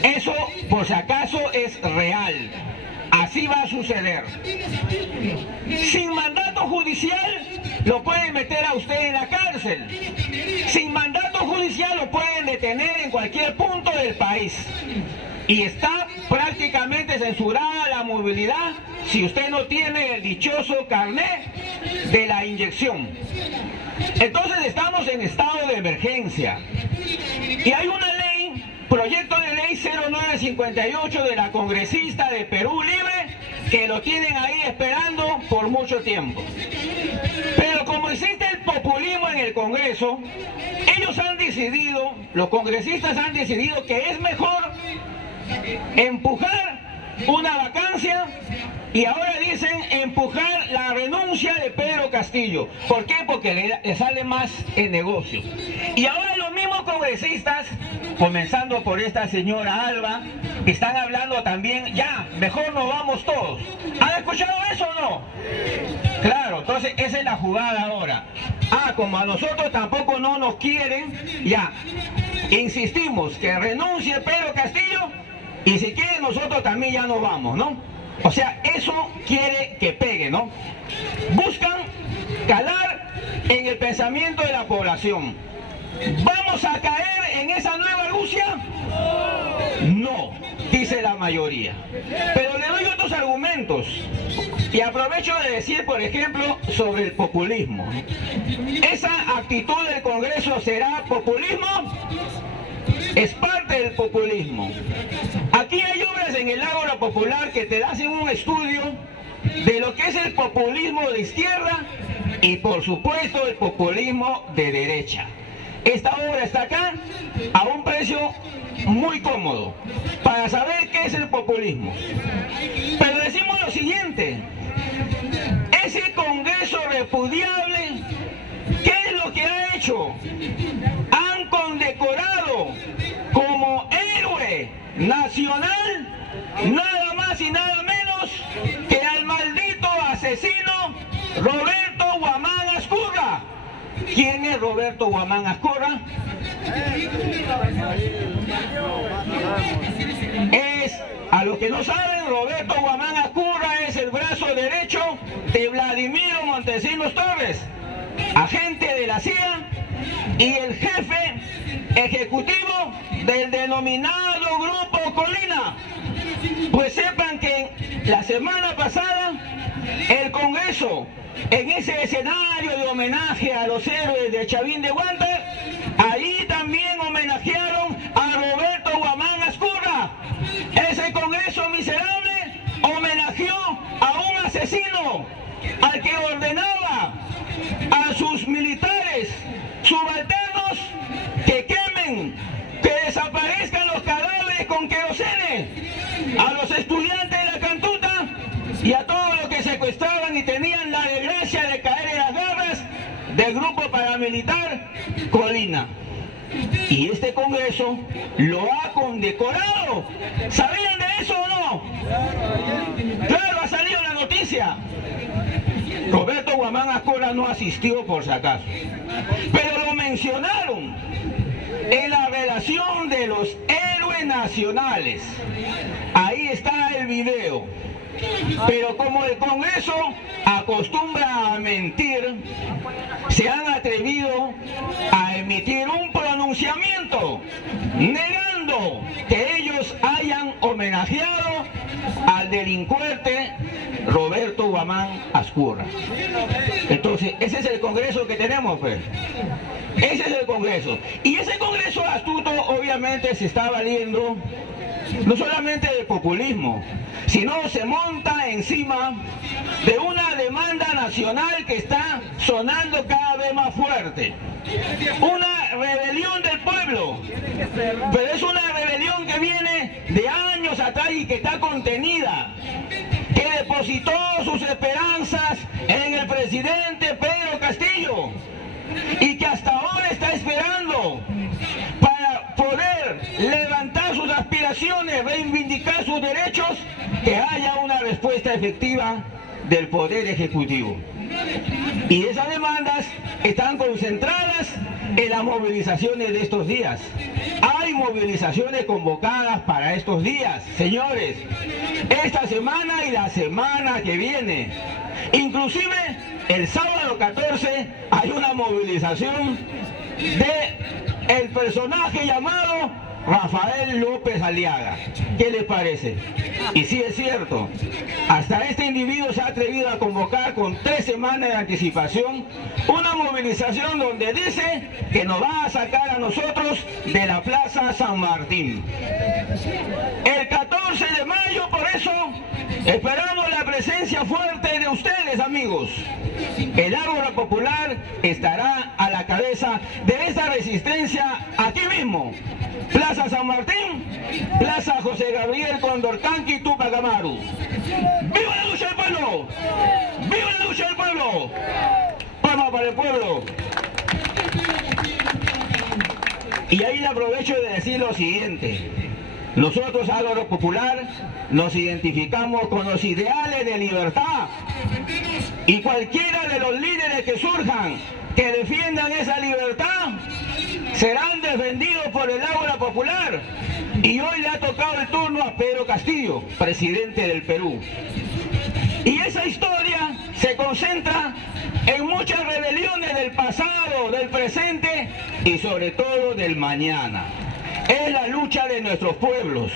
Eso, por si acaso, es real. Así va a suceder. Sin mandato judicial, lo pueden meter a usted en la cárcel. Sin mandato judicial, lo pueden detener en cualquier punto del país. Y está prácticamente censurada la movilidad si usted no tiene el dichoso carnet de la inyección. Entonces estamos en estado de emergencia. Y hay una ley, proyecto de ley 0958 de la congresista de Perú Libre, que lo tienen ahí esperando por mucho tiempo. Pero como existe el populismo en el Congreso, ellos han decidido, los congresistas han decidido que es mejor empujar una vacancia y ahora dicen empujar la renuncia de Pedro Castillo. ¿Por qué? Porque le sale más el negocio. Y ahora los mismos congresistas, comenzando por esta señora Alba, están hablando también, ya, mejor nos vamos todos. ¿Han escuchado eso o no? Claro, entonces esa es la jugada ahora. Como a nosotros tampoco no nos quieren, ya, insistimos que renuncie Pedro Castillo y si quiere nosotros también ya nos vamos, ¿no? O sea, eso quiere que pegue, ¿no? Buscan calar en el pensamiento de la población. ¿Vamos a caer en esa nueva Rusia? No, dice la mayoría. Pero le doy otros argumentos. Y aprovecho de decir, por ejemplo, sobre el populismo. ¿Esa actitud del Congreso será populismo? Es parte del populismo. Aquí hay obras en el Ágora Popular que te hacen un estudio de lo que es el populismo de izquierda y por supuesto el populismo de derecha. esta obra está acá a un precio muy cómodo para saber qué es el populismo. Pero decimos lo siguiente: ese Congreso repudiable, ¿qué es lo que ha hecho? Han condecorado como héroe nacional nada más y nada menos que al maldito asesino Roberto Guamán Azcurra. ¿Quién es Roberto Guamán Azcurra? A los que no saben, Roberto Guamán Azcurra es el brazo derecho de Vladimiro Montesinos Torres, agente de la CIA y el jefe ejecutivo del denominado Grupo Colina. Pues sepan que la semana pasada el Congreso, en ese escenario de homenaje a los héroes de Chavín de Huántar, ahí también homenajearon a Roberto Guamán Azcurra. Ese Congreso miserable homenajeó a un asesino al que ordenaba a sus militares subalternos que quemen, que desaparezcan los cadáveres con querosene, a los estudiantes de la Cantuta y a todos los que secuestraban y tenían la desgracia de caer en las garras del grupo paramilitar Colina. Y este Congreso lo ha condecorado. ¿Sabían de eso o no? Claro, ha salido la noticia. Roberto Guamán Azcurra no asistió por si acaso, pero lo mencionaron en la relación de los héroes nacionales. Ahí está el video. Pero como el Congreso acostumbra a mentir, se han atrevido a emitir un pronunciamiento negando que ellos hayan homenajeado al delincuente Roberto Guamán Azcurra. Entonces, ese es el Congreso que tenemos, pues. Ese es el Congreso. Y ese Congreso astuto obviamente se está valiendo no solamente del populismo, sino se monta encima de una demanda nacional que está sonando cada vez más fuerte. Una rebelión del pueblo, pero es una rebelión que viene de años atrás y que está contenida, que depositó sus esperanzas en el presidente Pedro Castillo y que hasta ahora está esperando para poder levantar sus aspiraciones, reivindicar sus derechos, que haya una respuesta efectiva del Poder Ejecutivo. Y esas demandas están concentradas en las movilizaciones de estos días. Hay movilizaciones convocadas para estos días, señores, esta semana y la semana que viene. Inclusive el sábado 14 hay una movilización de el personaje llamado Rafael López Aliaga. ¿Qué les parece? Y sí es cierto, hasta este individuo se ha atrevido a convocar con 3 semanas de anticipación una movilización donde dice que nos va a sacar a nosotros de la Plaza San Martín. El 14 de mayo, por eso, esperamos la presencia fuerte de ustedes, amigos. El Ágora Popular estará a la cabeza de esta resistencia aquí mismo. Plaza San Martín, Plaza José Gabriel Condorcanqui, Tupac Amaru. ¡Viva la lucha del pueblo! ¡Viva la lucha del pueblo! ¡Palmas para el pueblo! Y ahí le aprovecho de decir lo siguiente. Nosotros, Ágora Popular, nos identificamos con los ideales de libertad. Y cualquiera de los líderes que surjan, que defiendan esa libertad, serán defendidos por el Ágora Popular. Y hoy le ha tocado el turno a Pedro Castillo, presidente del Perú. Y esa historia se concentra en muchas rebeliones del pasado, del presente y sobre todo del mañana. Es la lucha de nuestros pueblos.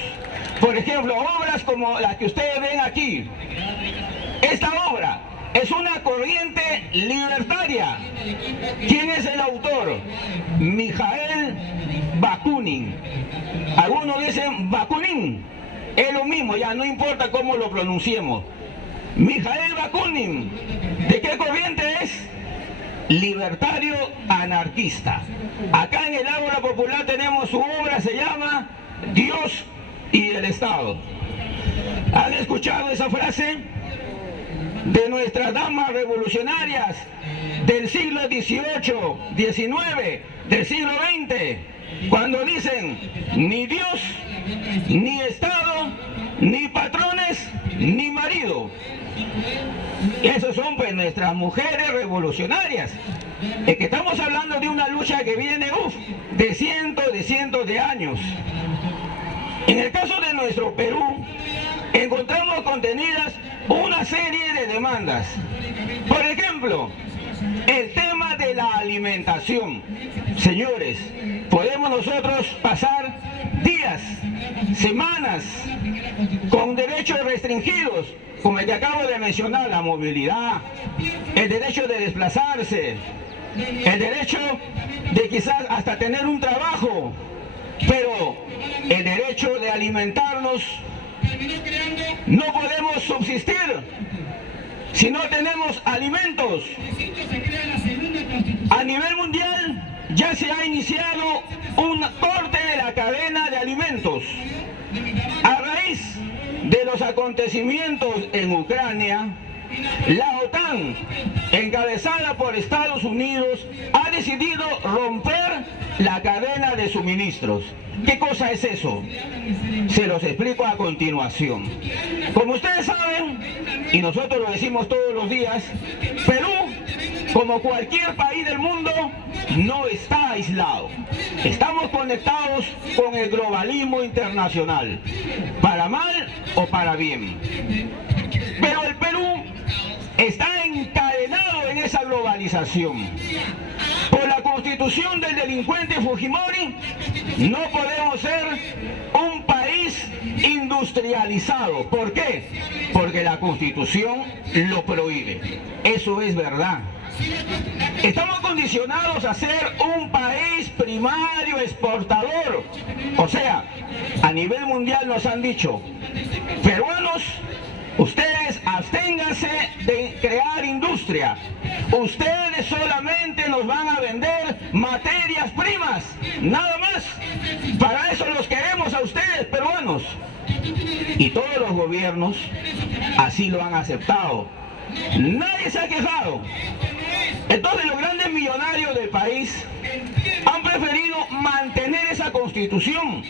Por ejemplo, obras como las que ustedes ven aquí. Esta obra es una corriente libertaria. ¿Quién es el autor? Mijael Bakunin. Algunos dicen Bakunin. Es lo mismo, ya no importa cómo lo pronunciemos. Mijael Bakunin. ¿De qué corriente es? libertario anarquista. Acá en el Ágora Popular tenemos su obra, se llama Dios y el Estado. ¿Han escuchado esa frase de nuestras damas revolucionarias del siglo XVIII, XIX, del siglo XX? Cuando dicen, ni Dios, ni Estado, ni patrones, ni marido. Esos son pues nuestras mujeres revolucionarias. Es que estamos hablando de una lucha que viene de cientos de años. En el caso de nuestro Perú, encontramos contenidas una serie de demandas. Por ejemplo, el tema de la alimentación. Señores, podemos nosotros pasar días, semanas, con derechos restringidos, como el que acabo de mencionar, la movilidad, el derecho de desplazarse, el derecho de quizás hasta tener un trabajo, pero el derecho de alimentarnos. No podemos subsistir si no tenemos alimentos. A nivel mundial ya se ha iniciado un corte de la cadena de alimentos. A raíz de los acontecimientos en Ucrania, la OTAN, encabezada por Estados Unidos, ha decidido romper la cadena de suministros. ¿Qué cosa es eso? Se los explico a continuación. Como ustedes saben, y nosotros lo decimos todos los días, Perú, como cualquier país del mundo, no está aislado. Estamos conectados con el globalismo internacional, para mal o para bien. Pero el Perú está encadenado en esa globalización. Por la constitución del delincuente Fujimori, no podemos ser un país industrializado. ¿Por qué? Porque la constitución lo prohíbe. Eso es verdad. Estamos condicionados a ser un país primario exportador. O sea, a nivel mundial nos han dicho, peruanos, ustedes absténganse de crear industria. Ustedes solamente nos van a vender materias primas, nada más. Para eso los queremos a ustedes, peruanos. Y todos los gobiernos así lo han aceptado. Nadie se ha quejado. Entonces los grandes millonarios del país han preferido mantener esa constitución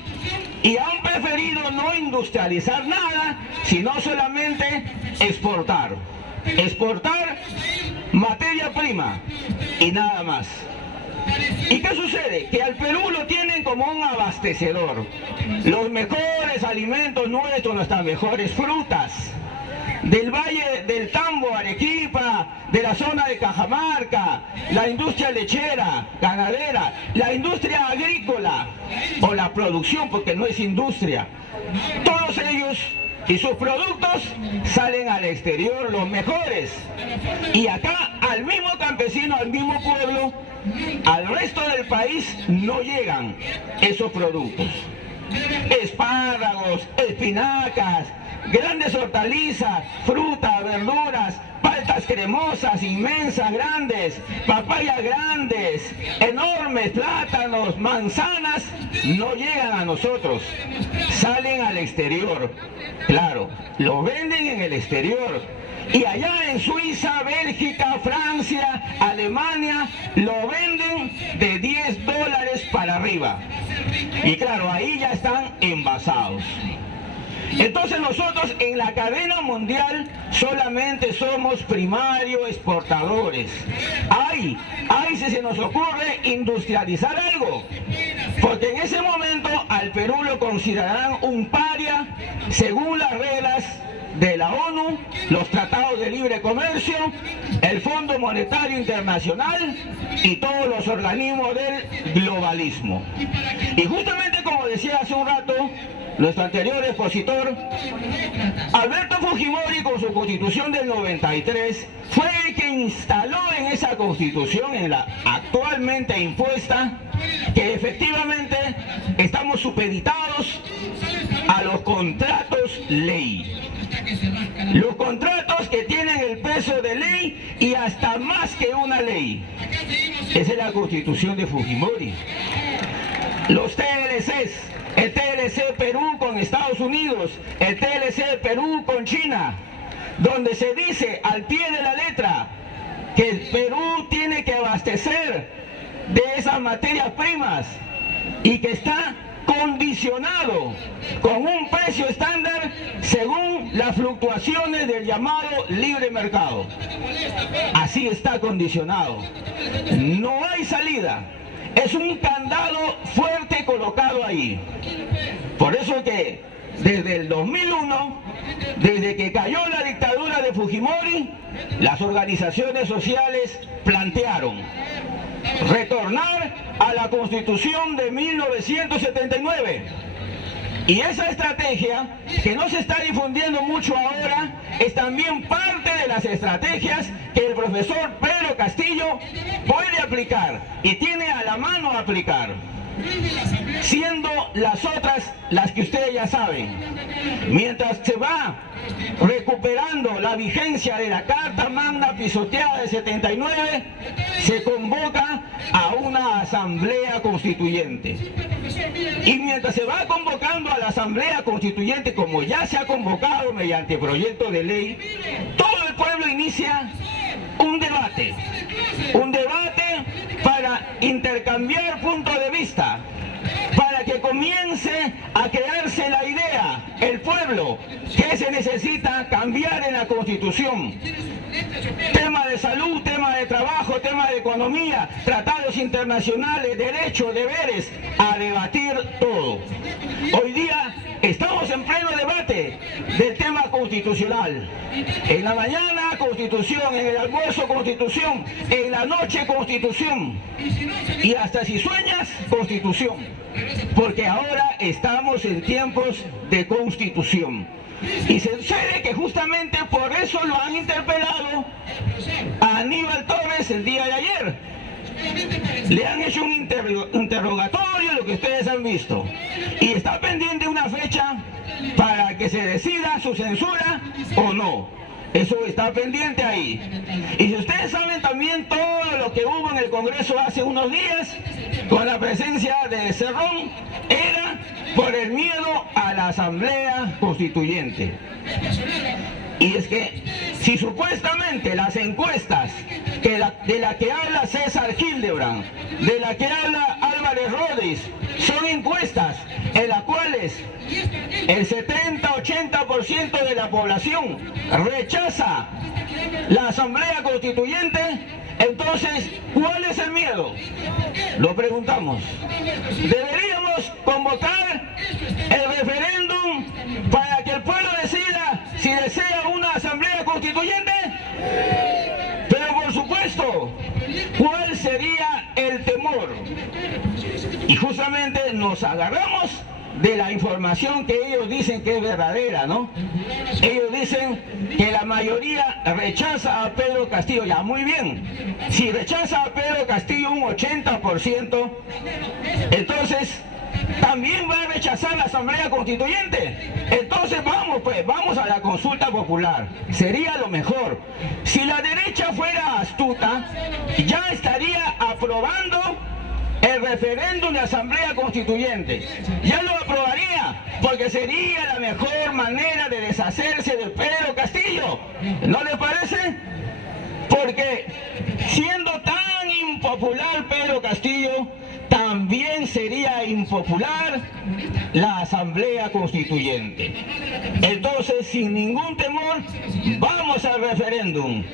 y han preferido no industrializar nada, sino solamente exportar. Exportar materia prima y nada más. ¿Y qué sucede? Que al Perú lo tienen como un abastecedor. Los mejores alimentos nuestros, nuestras mejores frutas, del Valle del Tambo, Arequipa, de la zona de Cajamarca, la industria lechera, ganadera, la industria agrícola o la producción, porque no es industria. Todos ellos y sus productos salen al exterior, los mejores. Y acá al mismo campesino, al mismo pueblo, al resto del país no llegan esos productos. Espárragos, espinacas, grandes hortalizas, frutas, verduras, paltas cremosas, inmensas, grandes, papayas grandes, enormes, plátanos, manzanas, no llegan a nosotros, salen al exterior. Claro, lo venden en el exterior. Y allá en Suiza, Bélgica, Francia, Alemania, lo venden de $10 para arriba. Y claro, ahí ya están envasados. Entonces nosotros en la cadena mundial solamente somos primario exportadores. Ay, si se nos ocurre industrializar algo, porque en ese momento al Perú lo considerarán un paria según las reglas de la ONU, los tratados de libre comercio, el Fondo Monetario Internacional y todos los organismos del globalismo. Y justamente como decía hace un rato nuestro anterior expositor, Alberto Fujimori, con su constitución del 93, fue el que instaló en esa constitución, en la actualmente impuesta, que efectivamente estamos supeditados a los contratos ley. Los contratos que tienen el peso de ley y hasta más que una ley. Esa es la constitución de Fujimori. Los TLCs, el TLC Perú con Estados Unidos, el TLC Perú con China, donde se dice al pie de la letra que el Perú tiene que abastecer de esas materias primas y que está condicionado con un precio estándar según las fluctuaciones del llamado libre mercado. Así está condicionado. No hay salida. Es un candado fuerte colocado ahí. Por eso que desde el 2001, desde que cayó la dictadura de Fujimori, las organizaciones sociales plantearon retornar a la Constitución de 1979. Y esa estrategia, que no se está difundiendo mucho ahora, es también parte de las estrategias que el profesor Pedro Castillo puede aplicar y tiene a la mano aplicar, siendo las otras las que ustedes ya saben. Mientras se va recuperando la vigencia de la Carta Magna pisoteada de 79, se convoca a una asamblea constituyente. Y mientras se va convocando a la asamblea constituyente, como ya se ha convocado mediante proyecto de ley, todo el pueblo inicia un debate para intercambiar puntos de vista, para que comience a crearse la idea, el pueblo, que se necesita cambiar en la Constitución. Tema de salud, tema de trabajo, tema de economía, tratados internacionales, derechos, deberes, a debatir todo. Hoy día estamos en pleno debate del tema constitucional. En la mañana, Constitución; en el almuerzo, Constitución; en la noche, Constitución. Y hasta si sueñas, Constitución. Porque ahora estamos en tiempos de Constitución. Y se sucede que justamente por eso lo han interpelado a Aníbal Torres el día de ayer. Le han hecho un interrogatorio, lo que ustedes han visto. Y está pendiente una fecha para que se decida su censura o no. Eso está pendiente ahí. Y si ustedes saben también todo lo que hubo en el Congreso hace unos días, con la presencia de Cerrón, era por el miedo a la Asamblea Constituyente. Y es que si supuestamente las encuestas de la que habla César Hildebrand, de la que habla Álvarez Rodríguez, son encuestas en las cuales el 70-80% de la población rechaza la Asamblea Constituyente, entonces, ¿cuál es el miedo? Lo preguntamos. ¿Deberíamos convocar el referéndum para que el pueblo decida si desea una Asamblea Constituyente? Pero por supuesto, ¿cuál sería el temor? Y justamente nos agarramos de la información que ellos dicen que es verdadera, ¿no? Ellos dicen que la mayoría rechaza a Pedro Castillo. Ya, muy bien. Si rechaza a Pedro Castillo un 80%, entonces también va a rechazar la Asamblea Constituyente. Entonces vamos a la consulta popular. Sería lo mejor. Si la derecha fuera astuta, ya estaría aprobando el referéndum de Asamblea Constituyente. Ya lo aprobaría, porque sería la mejor manera de deshacerse de Pedro Castillo. ¿No le parece? Porque siendo tan impopular Pedro Castillo, también sería impopular la Asamblea Constituyente. Entonces, sin ningún temor, vamos al referéndum,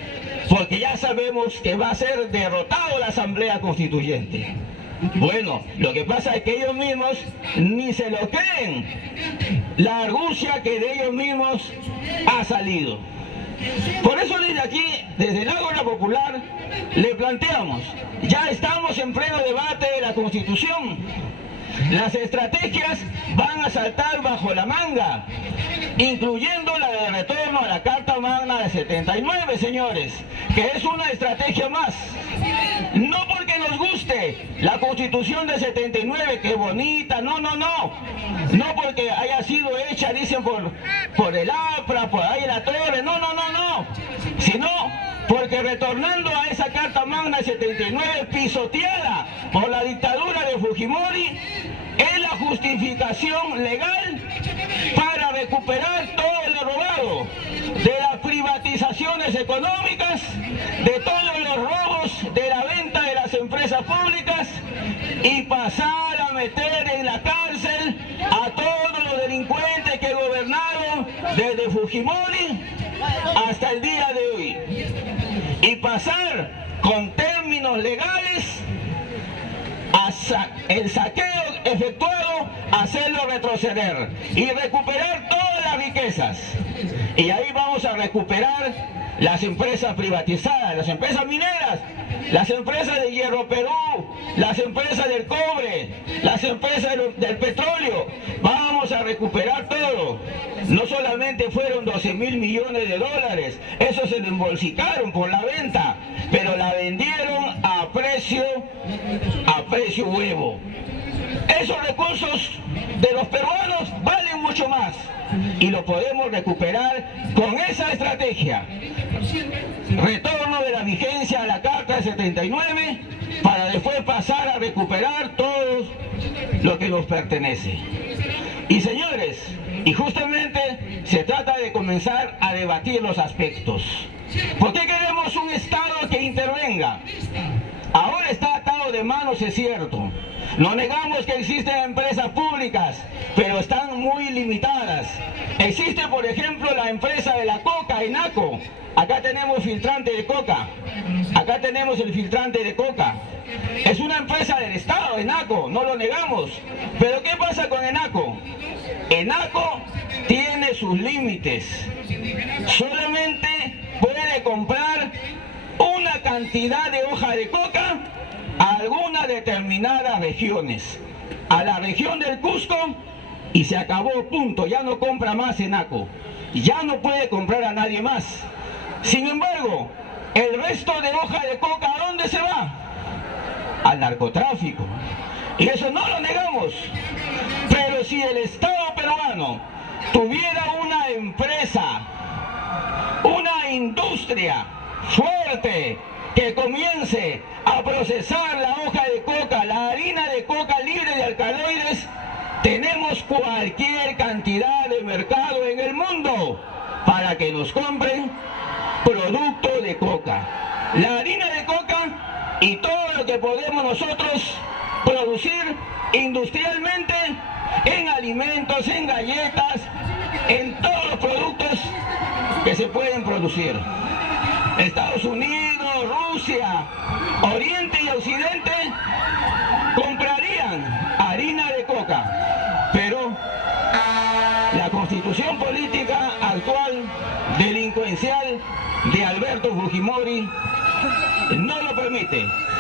porque ya sabemos que va a ser derrotado la Asamblea Constituyente. Bueno, lo que pasa es que ellos mismos ni se lo creen, la argucia que de ellos mismos ha salido. Por eso desde aquí, desde el Ágora Popular, le planteamos, ya estamos en pleno debate de la Constitución. Las estrategias van a saltar bajo la manga, incluyendo la de retorno a la Carta Magna de 79, señores, que es una estrategia más. No porque nos guste, que la Constitución del 79, que bonita, no porque haya sido hecha, dicen, por el APRA, por ahí la Torre, no, sino porque retornando a esa Carta Magna del 79, pisoteada por la dictadura de Fujimori, es la justificación legal para recuperar todo lo robado, de las privatizaciones económicas, de todos los robos de la venta de las empresas públicas, y pasar a meter en la cárcel a todos los delincuentes que gobernaron desde Fujimori hasta el día de hoy, y pasar con términos legales el saqueo efectuado, hacerlo retroceder y recuperar todas las riquezas. Y ahí vamos a recuperar las empresas privatizadas, las empresas mineras, las empresas de Hierro Perú, las empresas del cobre, las empresas del petróleo. Vamos a recuperar todo. No solamente fueron 12.000 millones de dólares, eso se lo embolsicaron por la venta, pero la vendieron a precio huevo. Esos recursos de los peruanos valen mucho más y lo podemos recuperar con esa estrategia. Retorno de la vigencia a la Carta del 79 para después pasar a recuperar todo lo que nos pertenece. Y señores, y justamente se trata de comenzar a debatir los aspectos. ¿Por qué queremos un Estado que intervenga? Ahora está atado de manos, es cierto. No negamos que existen empresas públicas, pero están muy limitadas. Existe, por ejemplo, la empresa de la coca, ENACO. Acá tenemos filtrante de coca. Acá tenemos el filtrante de coca. Es una empresa del Estado, ENACO, no lo negamos. Pero ¿qué pasa con ENACO? ENACO tiene sus límites. Solamente puede comprar una cantidad de hoja de coca a algunas determinadas regiones, a la región del Cusco, y se acabó, punto. Ya no compra más ENACO, ya no puede comprar a nadie más. Sin embargo, el resto de hoja de coca, ¿a dónde se va? Al narcotráfico, y eso no lo negamos. Pero si el Estado peruano tuviera una empresa, una industria fuerte que comience a procesar la hoja de coca, la harina de coca libre de alcaloides, tenemos cualquier cantidad de mercado en el mundo para que nos compren producto de coca. La harina de coca y todo lo que podemos nosotros producir industrialmente en alimentos, en galletas, en todos los productos que se pueden producir. Estados Unidos, Rusia, Oriente y Occidente comprarían harina de coca, pero la constitución política actual, delincuencial, de Alberto Fujimori no lo permite.